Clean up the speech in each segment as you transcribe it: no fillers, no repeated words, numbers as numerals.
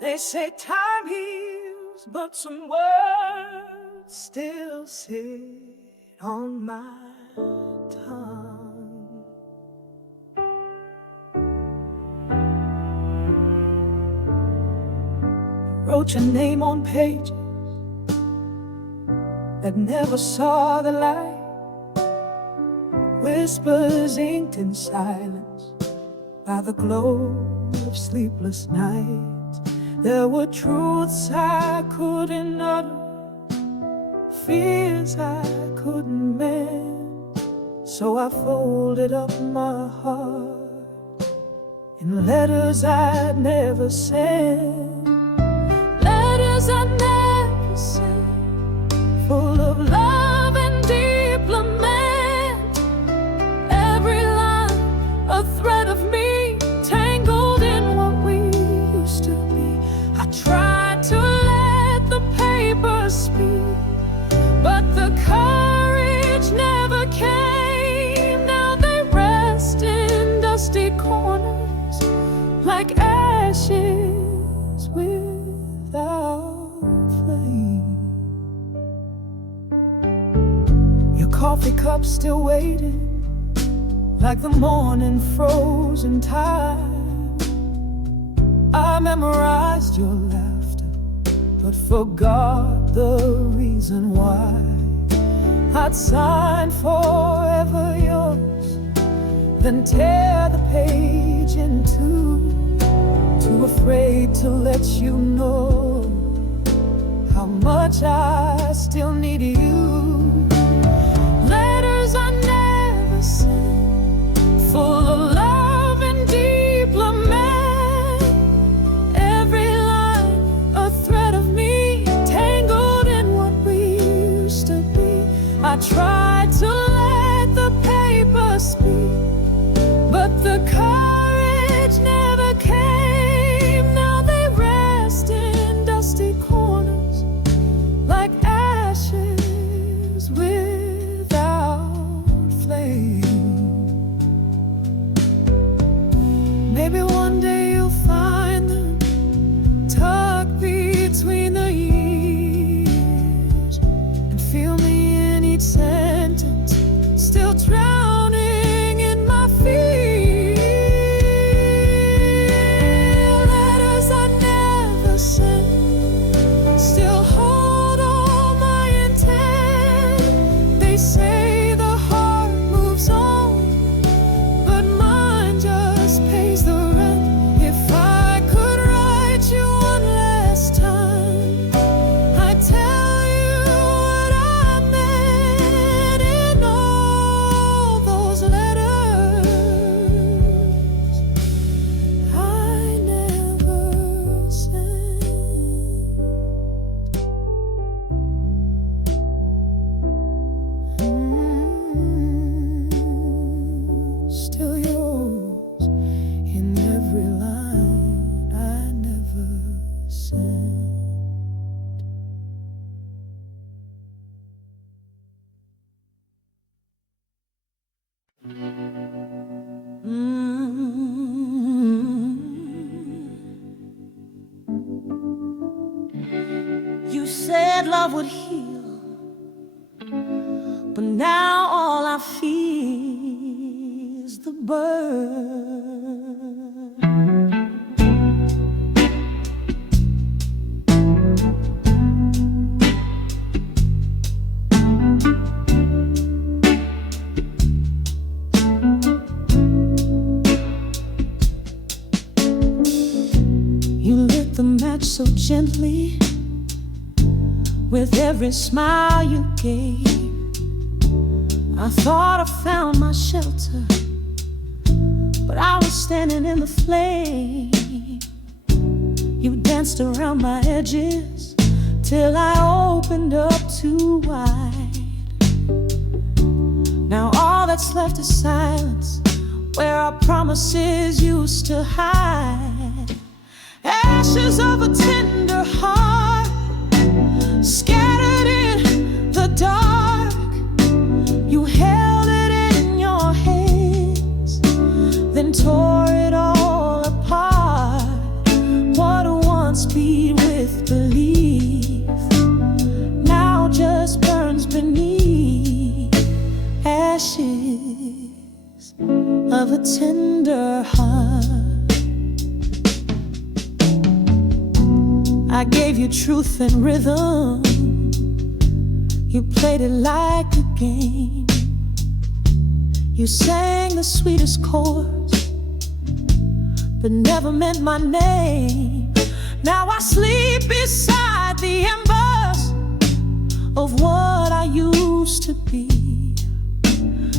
They say time heals, but some words still sit on my tongue. Wrote your name on pages that never saw the light, whispers inked in silence by the glow of sleepless nights. There were truths I couldn't utter, fears I couldn't mend, so I folded up my heart in letters I'd never sent. Letters I'd never sent, full of love and deep lament. Every line a thread of me, tangled in what we used to be. I tried to let the paper speak, but the courage never came. Now they rest in dusty corners like ashes without flame. Your coffee cup still waiting, like the morning frozen tide. I memorized your laughter, but forgot the reason why. I'd sign forever yours, then tear the page in two, too afraid to let you know how much I still need you. Letters I never sent, full of love and deep lament. Every line a thread of me, tangled in what we used to be. I tried to let the paper speak, but the courage never came. Now they rest in dusty corners like ashes without flame. Maybe one day you'll find them tucked between the years, and feel me in each sentence, still drowning in my fear. Letters I never sent, still hold all my intent. They say the heart moves on, but mine just pays the rent. If I could write you one last time, I'd tell you what I meant in all those letters I never sent. Still yours in every line I never sent. You said love would heal, but now all I feel is the burn. You lit the match so gently with every smile you gave. I thought I found my shelter, but I was standing in the flame. You danced around my edges till I opened up too wide. Now all that's left is silence, where our promises used to hide. Ashes of a tender heart scattered in the dark. You held it in your hands, then tore it all apart. What once tender heart. I gave you truth and rhythm. You played it like a game. You sang the sweetest chords, but never meant my name. Now I sleep beside the embers of what I used to be,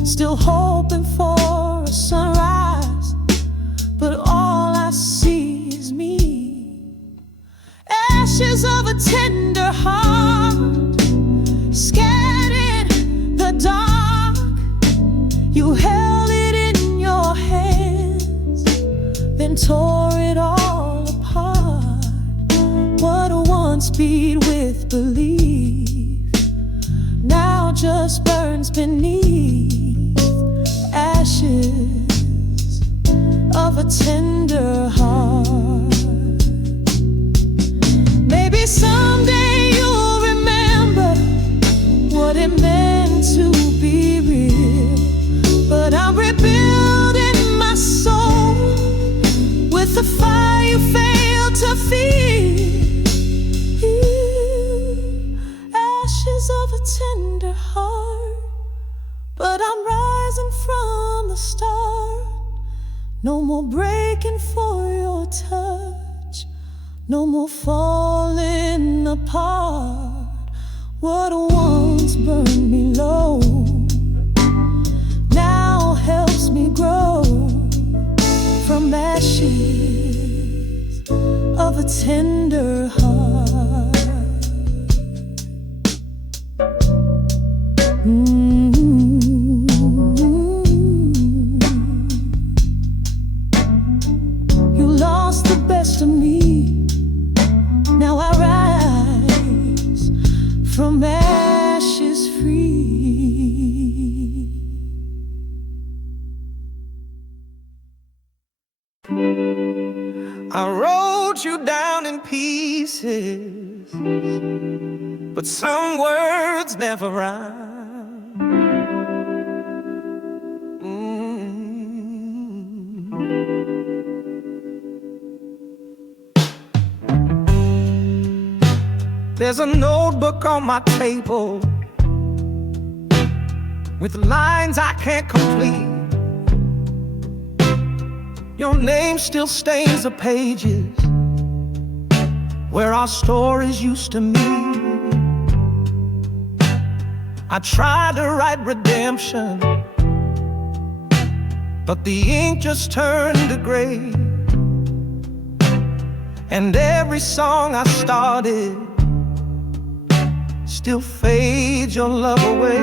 still hoping for a sunrise, but all I see is me. Ashes of a tender heart, scattered in the dark. You held it in your hands, then tore it all apart. What once beat with belief now just burns beneath. Ashes of a tender heart. Maybe someday you'll remember what it meant to be real, but I'm rebuilding my soul with the fire you failed to feel. Ashes of a tender heart, but I'm rising from the start. No more breaking for your touch, no more falling apart. What once burned me low now helps me grow from ashes of a tender heart. You lost the best of me, now I rise from ashes free. I wrote you down in pieces, but some words never rhyme. There's a notebook on my table with lines I can't complete. Your name still stains the pages where our stories used to meet. I tried to write redemption, but the ink just turned to gray. And every song I started still fades your love away.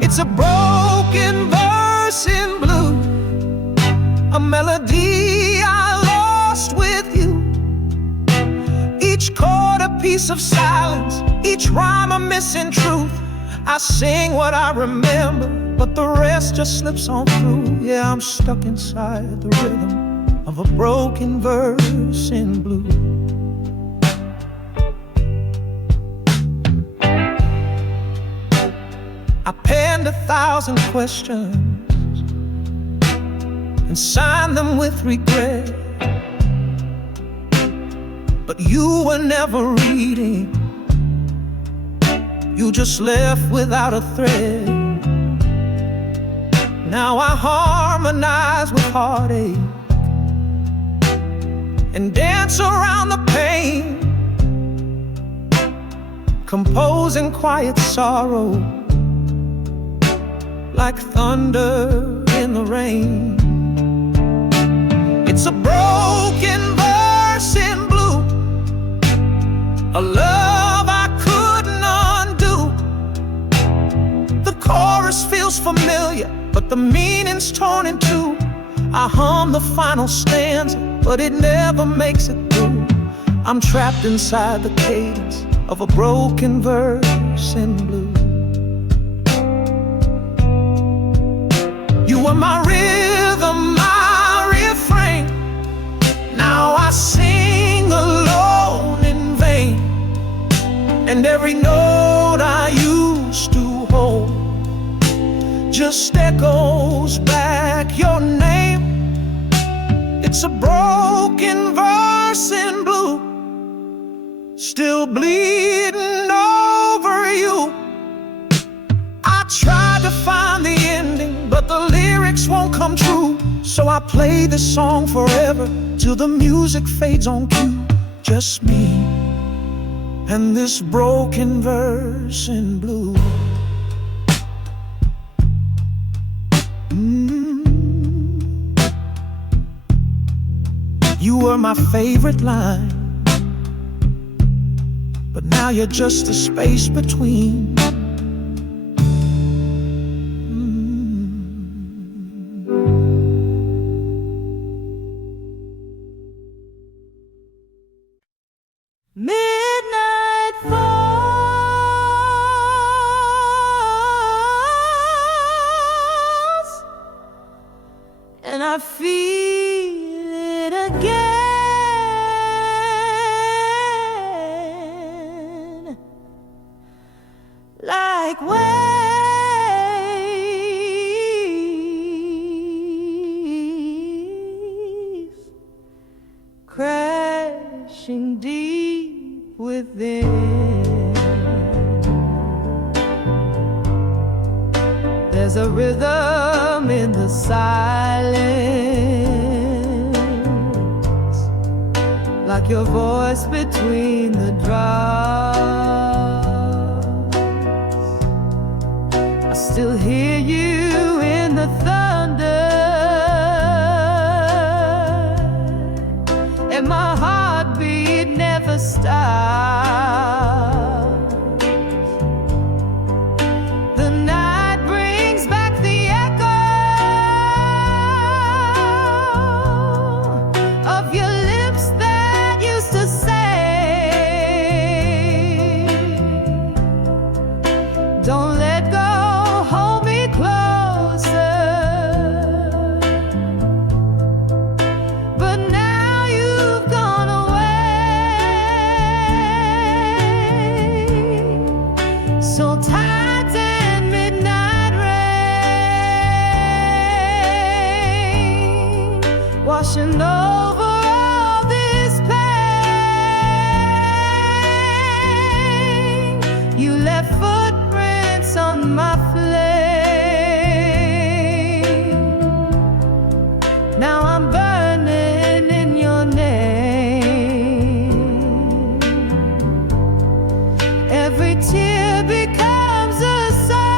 It's a broken verse in blue, a melody I lost with you. Each chord a piece of silence, each rhyme a missing truth. I sing what I remember, but the rest just slips on through. Yeah, I'm stuck inside the rhythm of a broken verse in blue. I penned 1,000 questions and signed them with regret, but you were never reading. You just left without a thread. Now I harmonize with heartache and dance around the pain, composing quiet sorrow like thunder in the rain. It's a broken verse in blue, a love I couldn't undo. The chorus feels familiar, but the meaning's torn in two. I hum the final stanza, but it never makes it through. I'm trapped inside the cadence of a broken verse in blue. You were my rhythm, my refrain. Now I sing alone in vain, and every note I used to hold just echoes It's a broken verse in blue, still bleeding over you. I tried to find the ending, but the lyrics won't come true. So I play this song forever, till the music fades on cue. Just me and this broken verse in blue. You were my favorite line, but now you're just a space between. Midnight falls, and I feel it again, like waves crashing deep within. There's a rhythm in the silence, like your voice between the drums. I still hear you in the thunder, and my heartbeat never stops. The night brings back the echo of your lips that used to say, don't let go, hold me closer. But now you've gone away, so tides and midnight rain washing over all this pain. You left footprints on my flame. Now I'm burning in your name. Every tear becomes a song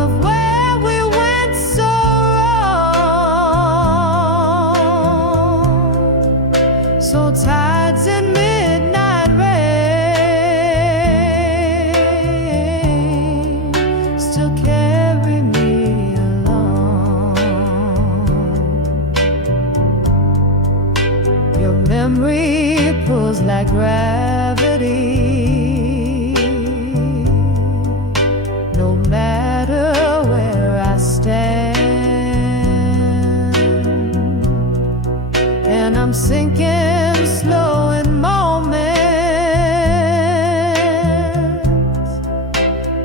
of where we went so wrong. So tides and midnight rain still carry me along. Your memory pulls like gravity, no matter where I stand. And I'm sinking slow in moments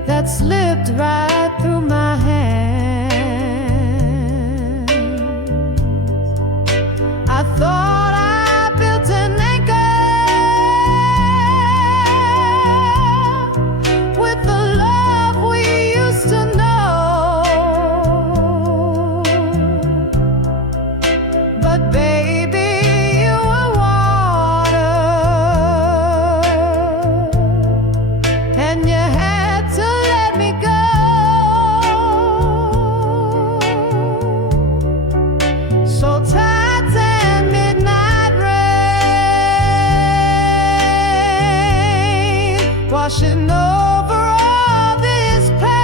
that slipped right through my hands. I thought I built an anchor with the love we used to know, but baby, you were water, and you had to let me go. So tides and midnight rain washing over all this pain.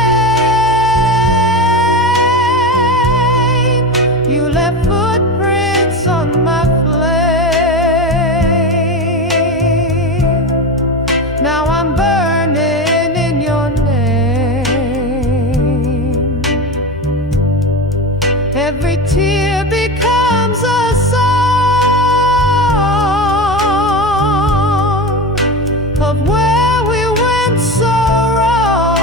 You left footprints on my flame. Now I'm burning in your name. Every tear becomes a song of where we went so wrong.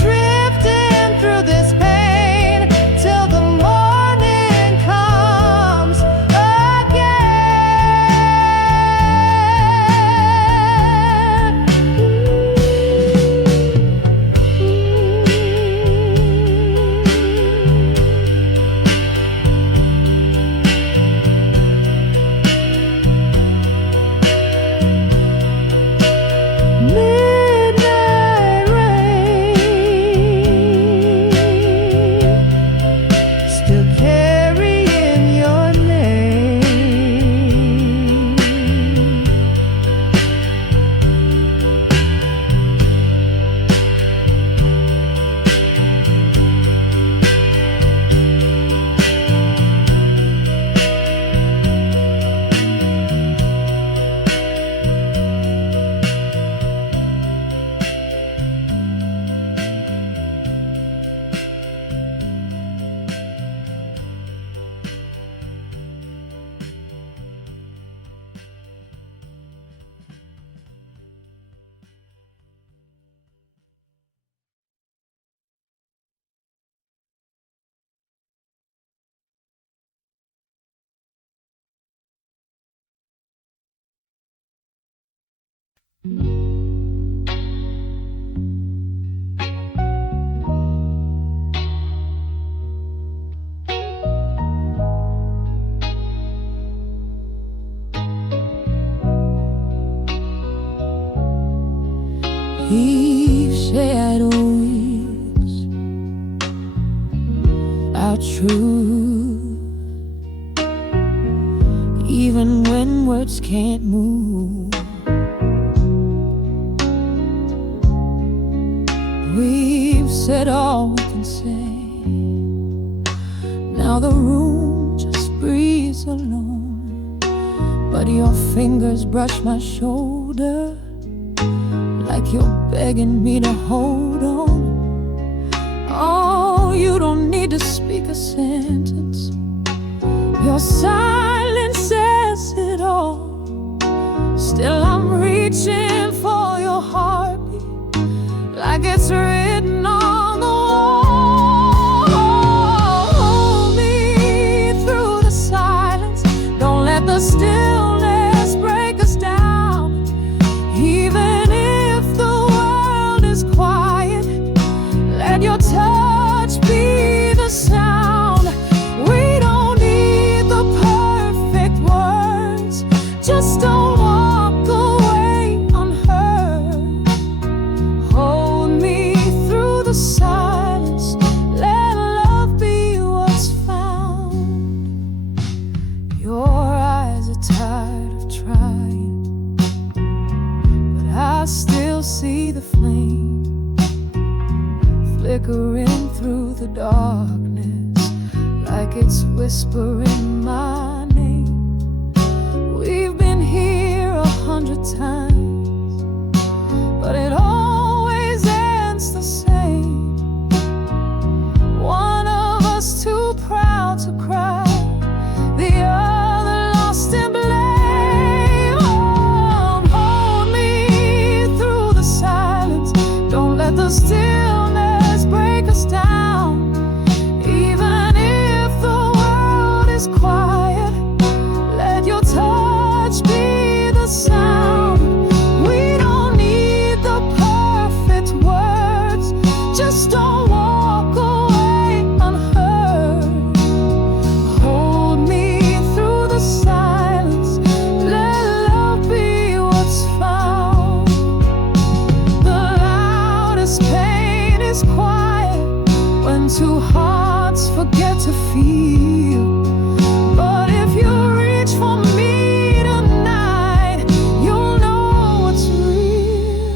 drifting through this pain till the morning comes Midnight rain, still carrying your name. We've shared weeks, our truth, even when words can't move. We've said all we can say. Now the room just breathes alone, but your fingers brush my shoulder like you're begging me to hold on. Oh, you don't need to speak a sentence. Your silence says it all. Still I'm reaching for your heartbeat, like it's written on the wall. Hold me through the silence. Don't let the stillness break us down. Even if the world is quiet, let your touch be the sound. We don't need the perfect words, just don't walk away unheard. Hold me through the silence, let love be what's found. Your eyes are tired of trying, but I still see the flame flickering through the darkness, like it's whispering my name. We've been here 100 times, but it always ends the same. One of us too proud to cry, the other lost in blame. Oh, hold me through the silence. Don't let the stillness break us down. Even if the world is quiet, let your touch be the sound. We don't need the perfect words, just don't walk away unheard. Hold me through the silence, let love be what's found. The loudest pain is quiet when two hearts forget to feel. But if you reach for me tonight, you'll know what's real.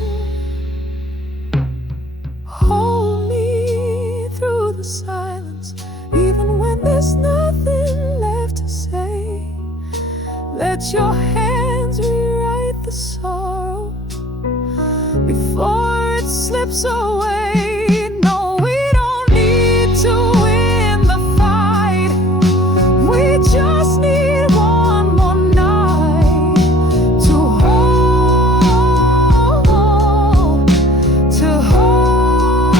Hold me through the silence, even when there's nothing left to say. Let your hands rewrite the sorrow before it slips away. No, we don't need to win the fight. We just need one more night to hold, to hold.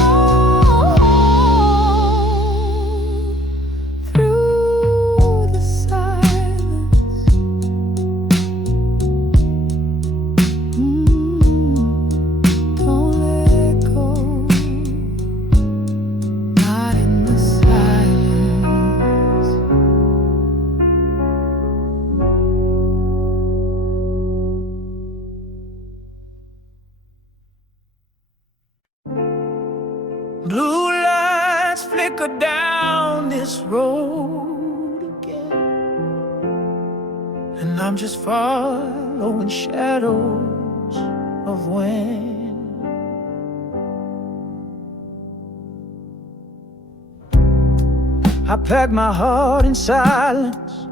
Blue lights flicker down this road again, and I'm just following shadows of when. I packed my heart in silence,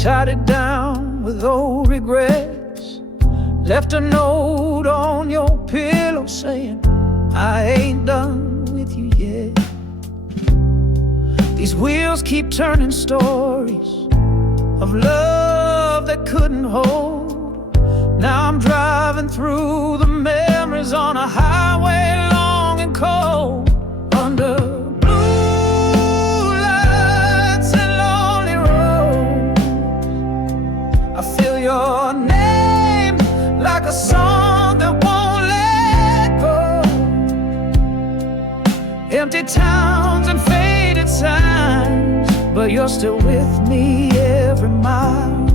tied it down with old regrets, left a note on your pillow saying I ain't done with you yet. These wheels keep turning stories of love that couldn't hold. Now I'm driving through the memories on a highway long and cold, under blue lights and lonely roads. I feel your name like a song that won't let go. Empty towns and faded signs, but you're still with me every mile,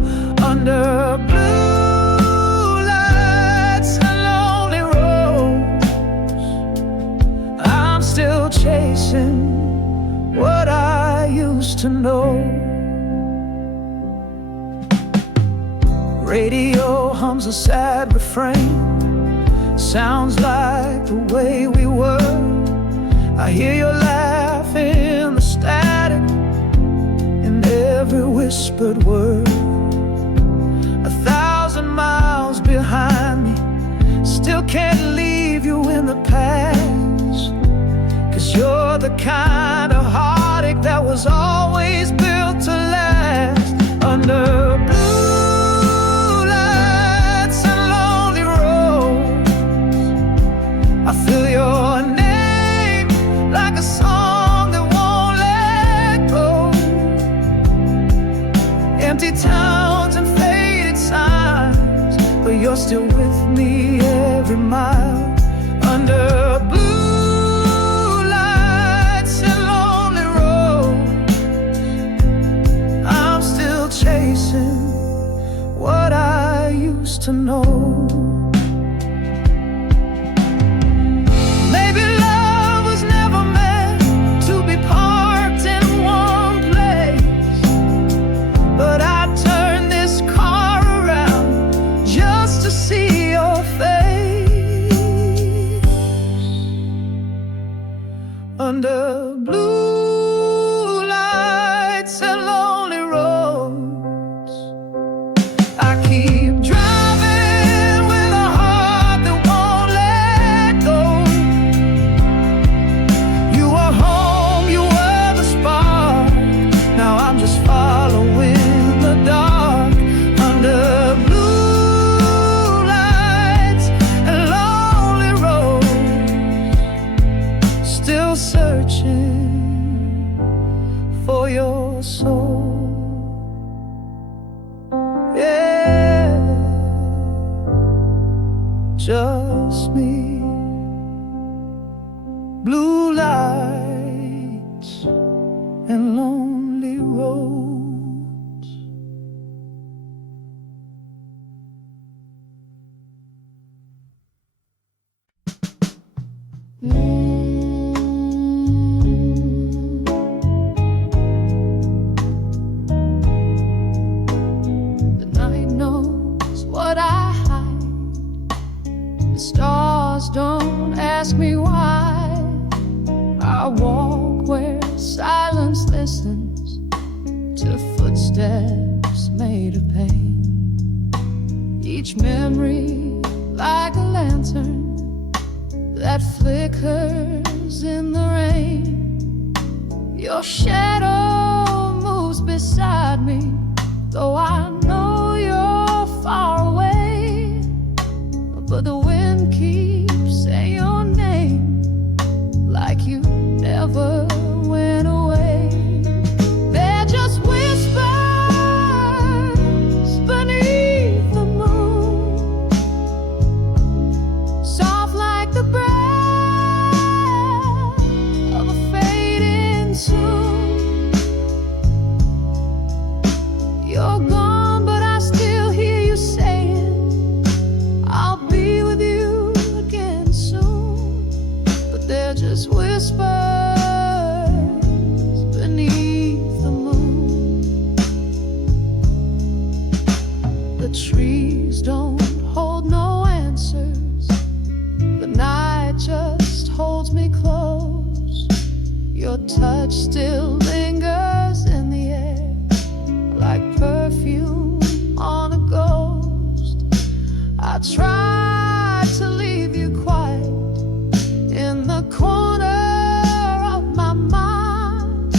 under blue lights and lonely roads. I'm still chasing what I used to know. Radio hums a sad refrain, sounds like the way we were. I hear your laugh in the static, in every whispered word. 1,000 miles behind me, still can't leave you in the past. 'Cause you're the kind of heartache that was always built to last, under blue lights and lonely roads. I feel your name like a song that won't let go. Empty towns and faded signs, but you're still with me every mile, under blue lights and lonely roads. I'm still chasing what I used to know. Maybe love was never meant to be parked in one place, but I turned this car around just to see your face, under blue lights and lonely roads. I keep driving with a heart that won't let go. You were home, you were the spark. Now I'm just following the dark, under blue lights and lonely roads. Still searching for your soul. Yeah, just me. Blue lights and lonely roads. The night knows what I hide. The stars don't ask me why. I walk where silence listens to footsteps made of pain. Each memory like a lantern that flickers in the rain. Your shadow moves beside me, though I know you're far away. But the wind keeps saying your name like you never went away. They're just whispers beneath the moon, soft like the breath of a fading tune. You're gone, but I still hear you say just whispers beneath the moon. The trees don't hold no answers. The night just holds me close. Your touch still lingers in the air, like perfume on a ghost. I tried to leave you quiet in the corner of my mind,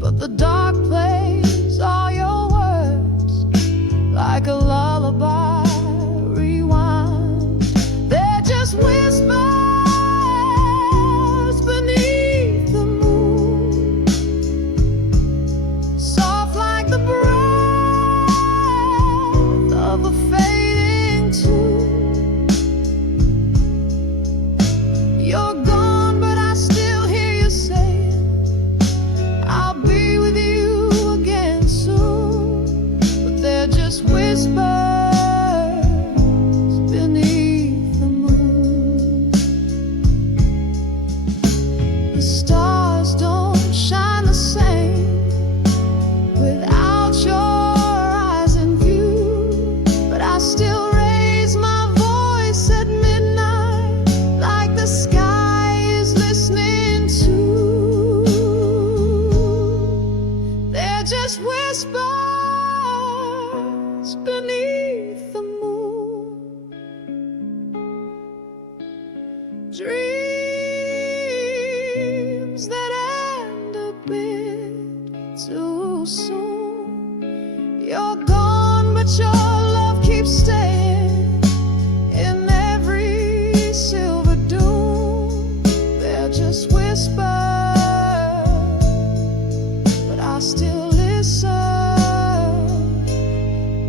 but the dark plays all your words like a lullaby. Rewind, they're just whispers beneath the moon, soft like the breath of a fading tune. You're gone, but I still hear you saying, I'll be with you again soon. But they're just whispers beneath the moon. The stars don't shine the same without your eyes in view, but I still raise my voice at midnight, like the sky is listening to. They're just whispers beneath the moon, dreams that end a bit too soon. You're gone, but your love keeps staying in every silver dune. They're just whispers, but I still listen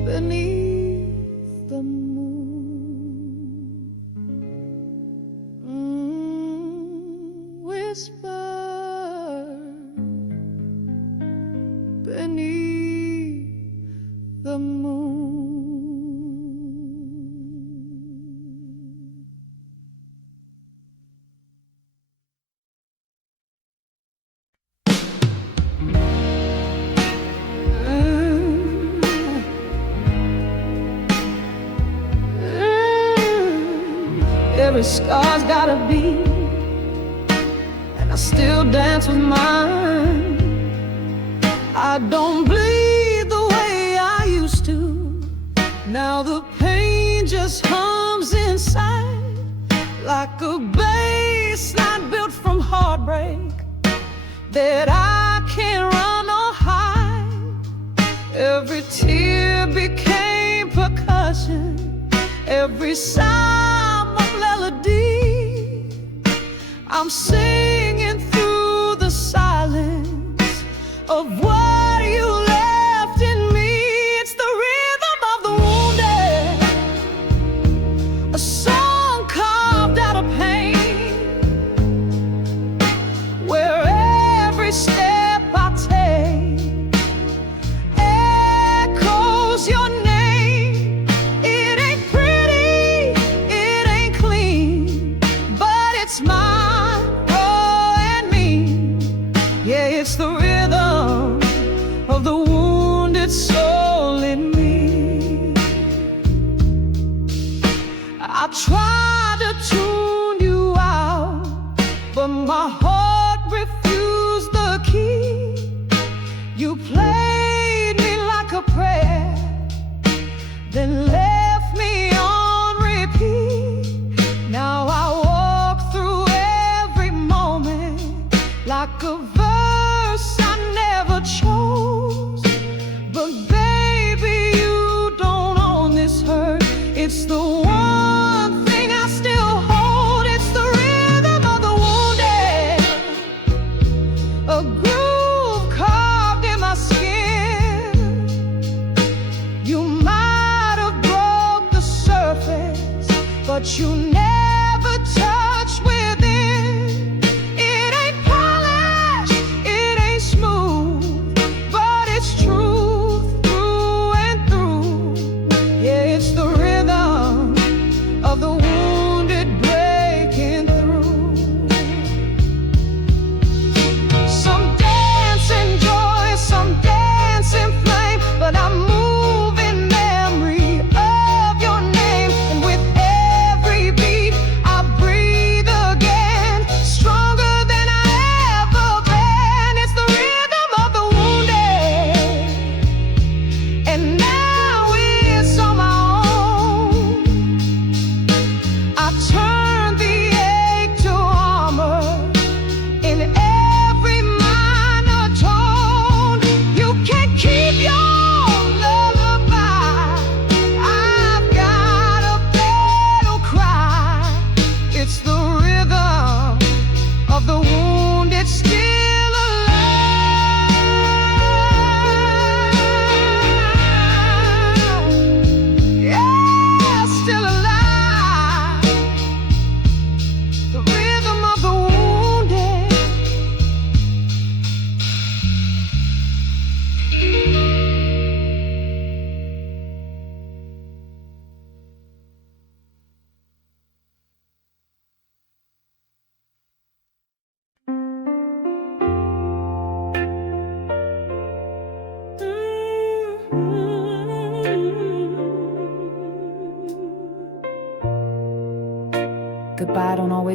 beneath the moon. Whisper beneath the moon. Every scar's got a beat, and I still dance with mine. I don't bleed the way I used to. Now the pain just hums inside, like a bass line built from heartbreak that I can't run or hide. Every tear became percussion, every sound a melody. I'm singing through the silence of what you left in me. It's the rhythm of the wounded, a song carved out of pain, where every step I take echoes your name. It ain't pretty, it ain't clean, but it's mine, oh, and me. Yeah, it's the rhythm of the wounded soul in me. I tried to tune you out, but my heart refused the key. You played me like a prayer, then left me on repeat. Now I walk through every moment like a verse I never chose. But baby, you don't own this hurt. It's the one thing I still hold. It's the rhythm of the wounded, a groove carved in my skin. You might have broke the surface, but you never touched within. It ain't polished,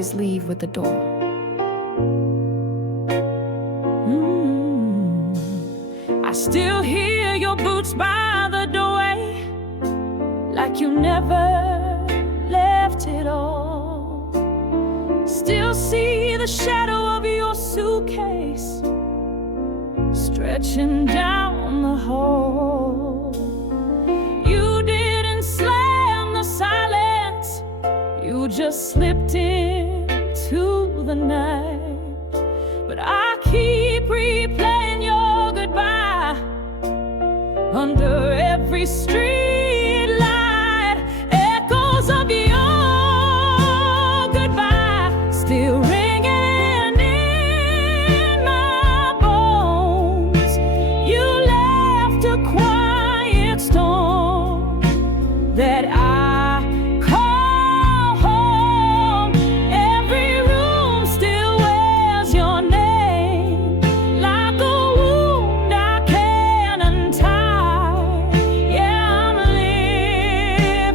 always leave with the door. I still hear your boots by the doorway, like you never left it all. Still see the shadow of your suitcase stretching down the hall. You didn't slam the silence, you just slipped into the night. But I keep replaying your goodbye under every street light. Echoes of your goodbye still ringing in my bones. You left a quiet storm that I call home. Every room still wears your name, like a wound I can't untie. Yeah, I'm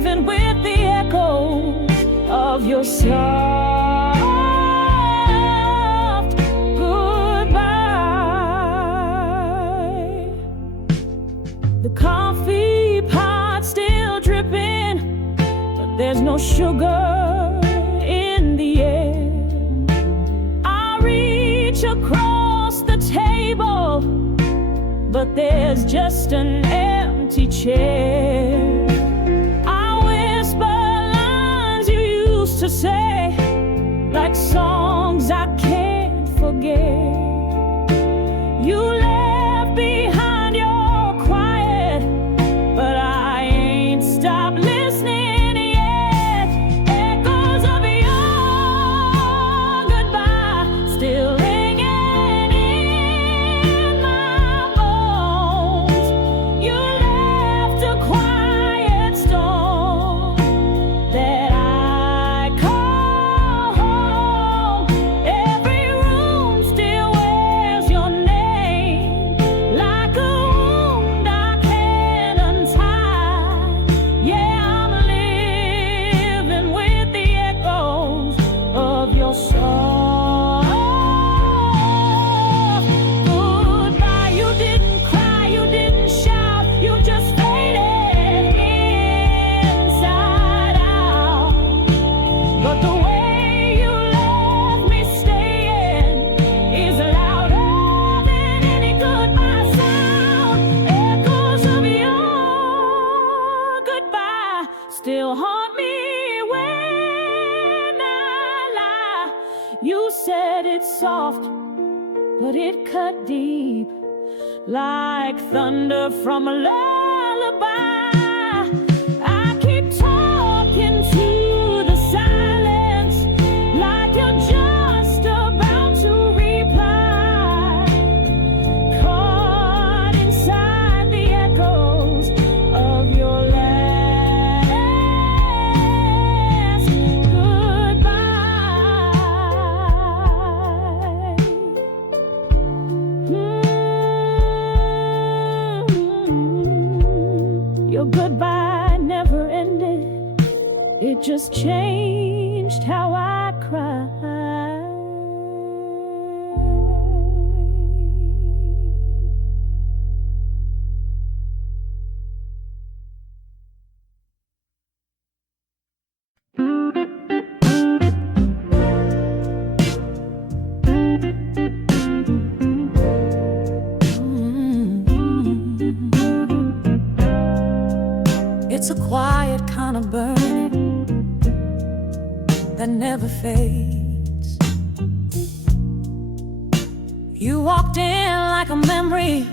living with the echoes of your soft goodbye. The coffee pot still dripping, but there's no sugar in the air. I reach across the table, but there's just an empty chair. I whisper lines you used to say, like songs I can't forget. You left behind your quiet, but I ain't stopped listening yet. Echoes of your goodbye still ringing in my bones. You left a quiet storm that I call home. Every room still wears your name, like a wound I can't untie. Yeah, I'm living with the echoes of your soft goodbye. You didn't cry, you didn't shout, you just faded inside out. But the way you left me staying is louder than any goodbye sound. Echoes of your goodbye still haunt me when I lie. You said it's soft, but it cut deep, like thunder from a lullaby. I keep talking to the silence, like you're just about to reply. Caught inside the echoes of your last goodbye. Your goodbye never ended, it just changed how I cry. It's a quiet kind of burning that never fades. You walked in like a memory,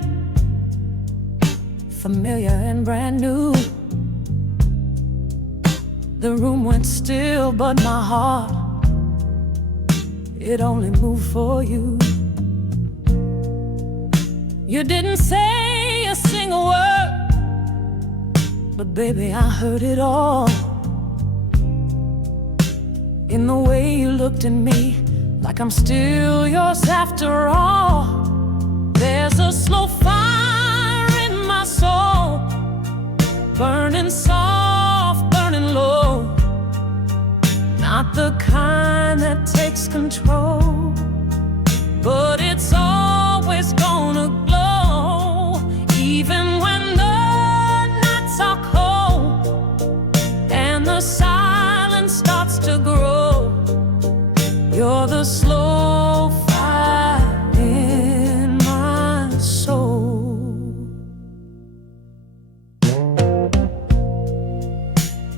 familiar and brand new. The room went still, but my heart, it only moved for you. You didn't say a single word, but baby, I heard it all. In the way you looked at me, like I'm still yours after all. There's a slow fire in my soul, burning soft, burning low. not the kind that takes control, but it's always gonna glow, even when the nights are cold and the silence starts to grow. You're the slow fire in my soul.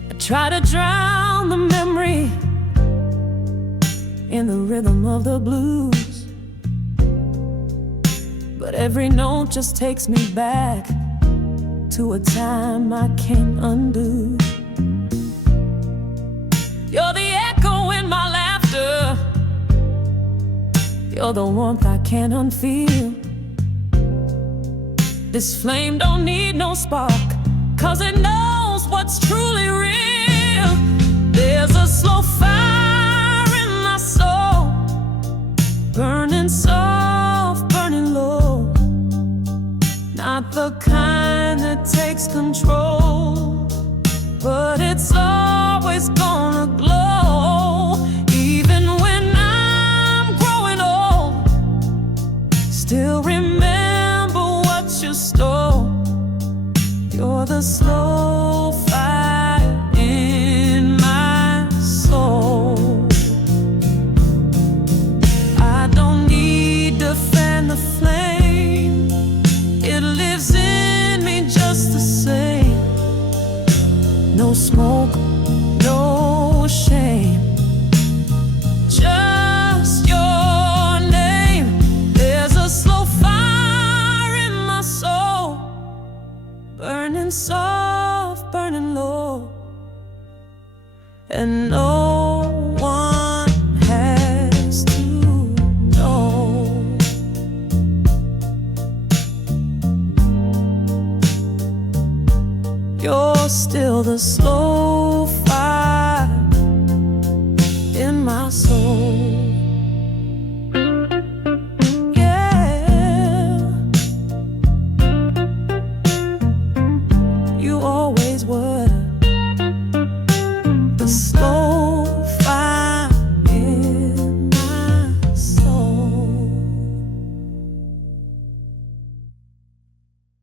I try to drown the memory in the rhythm of the blues, but every note just takes me back to a time I can't undo. You're the echo in my laughter, you're the warmth I can't unfeel. This flame don't need no spark, 'cause it knows what's truly real. There's a slow fire in my soul, burning soft, burning low, not the kind that takes control, but it's always gonna glow, even when I'm growing old. Still remember what you stole. You're the slow fire in my soul. I don't need to fan the flame, it lives in me just the same. No smoke, no shame, just your name. There's a slow fire in my soul, burning soft, burning low, and no one has to know. You're still the slow